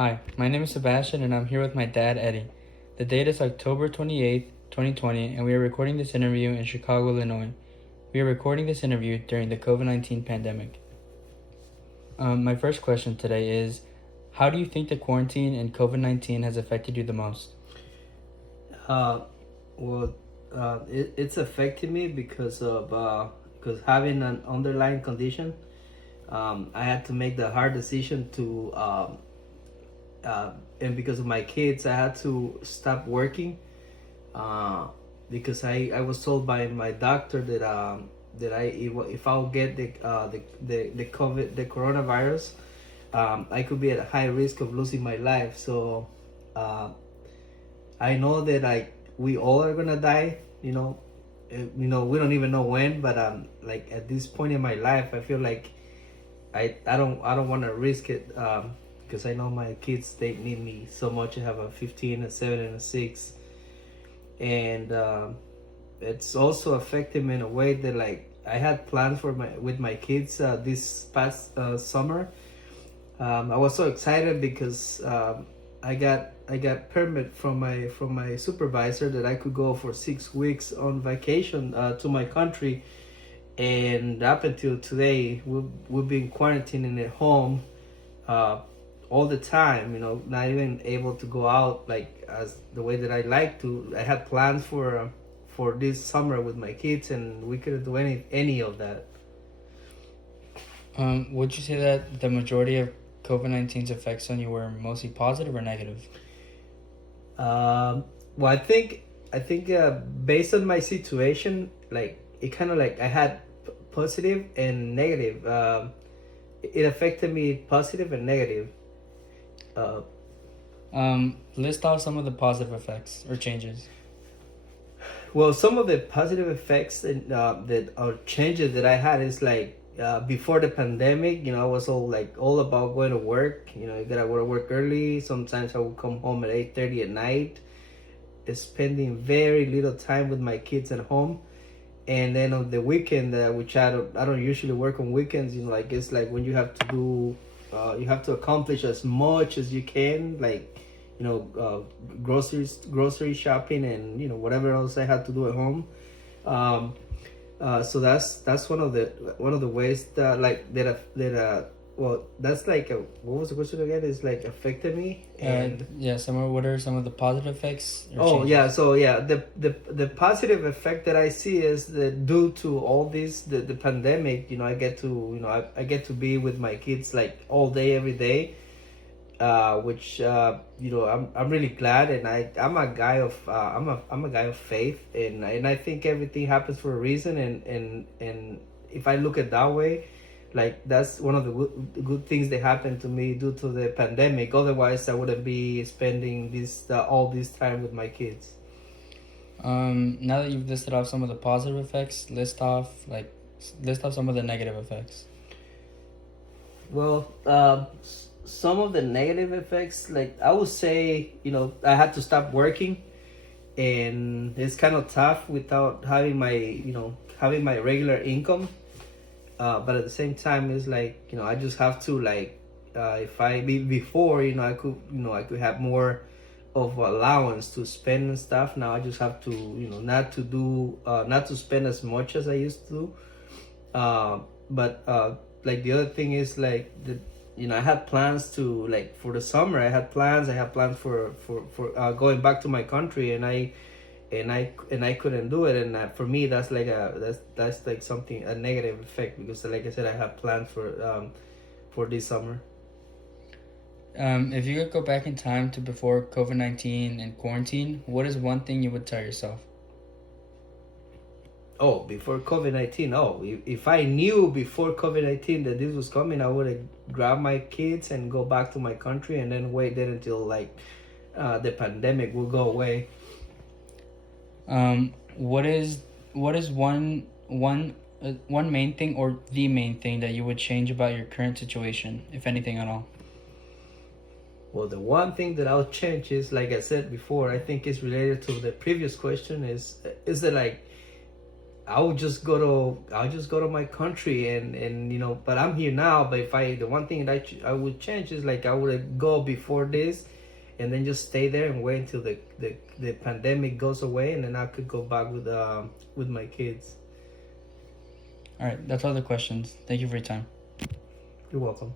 Hi, my name is Sebastian and I'm here with my dad, Eddy. The date is October 28th, 2020, and we are recording this interview in Chicago, Illinois. We are recording this interview during the COVID 19 pandemic. My first question today is, how do you think the quarantine and COVID 19 has affected you the most? Uh, well, it's affected me because having an underlying condition. I had to make the hard decision to and because of my kids, I had to stop working uh, because I was told by my doctor that if I'll get the COVID the coronavirus, I could be at a high risk of losing my life. So uh, I know that we all are gonna die. We don't even know when, but like at this point in my life, I feel like I don't want to risk it because I know my kids they need me so much. I have a 15, a 7, and a 6, and it's also affected me in a way that like I had plans for my kids this past summer. I was so excited because I got permit from my supervisor that I could go for 6 weeks on vacation to my country, and up until today we've been quarantining at home uh, all the time. Not even able to go out like as the way that I like to. I had plans for this summer with my kids, and we couldn't do any of that. Would you say that the majority of COVID 19's effects on you were mostly positive or negative? Um, well, I think based on my situation, like it kind of like I had positive and negative. It affected me positive and negative. Uh, List off some of the positive effects or changes. well, some of the positive effects that or changes that I had is like before the pandemic. I was all about going to work. You gotta go to work early. Sometimes I would come home at 8:30 at night, spending very little time with my kids at home. And then on the weekend, which I don't usually work on weekends. Like it's like when you have to accomplish as much as you can, like grocery shopping, and whatever else I had to do at home. Um, so that's one of the ways that like well, that's like what was the question again? Is like affected me. And Yeah, what are some of the positive effects or oh changes? yeah, so yeah, the positive effect that I see is that due to all this the pandemic, I get to be with my kids like all day every day, which I'm really glad. And I'm a guy of faith, and I think everything happens for a reason. And if I look at that way, like that's one of the good things that happened to me due to the pandemic. Otherwise, I wouldn't be spending this all this time with my kids. Now that you've listed off some of the positive effects, list off some of the negative effects. Well, some of the negative effects, like I would say, I had to stop working, and it's kind of tough without having my regular income. But at the same time, it's like I just have to like if I be before I could have more of allowance to spend and stuff. Now I just have to not to spend as much as I used to. But like the other thing is like I had plans to like for the summer. I had plans for going back to my country, and I couldn't do it. And for me, that's like something, a negative effect, because like I said, I have plans for this summer. If you could go back in time to before COVID 19 and quarantine, what is one thing you would tell yourself? Oh, before COVID-19. Oh, if I knew before COVID-19 that this was coming, I would have grabbed my kids and go back to my country, and then wait there until like the pandemic will go away. What is one main thing or the main thing that you would change about your current situation, if anything at all? Well, the one thing that I'll change is, like I said before, I think it's related to the previous question, is that like I'll just go to my country, and but I'm here now. But if the one thing that I would change is like I would go before this, and then just stay there and wait until the pandemic goes away, and then I could go back with my kids. All right, that's all the questions. Thank you for your time. You're welcome.